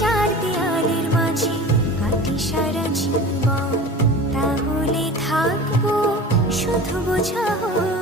চার দেয়ালের মাঝে কাটি সারা জীবন, তাহলে থাকবো শুধু বোঝা হয়ে।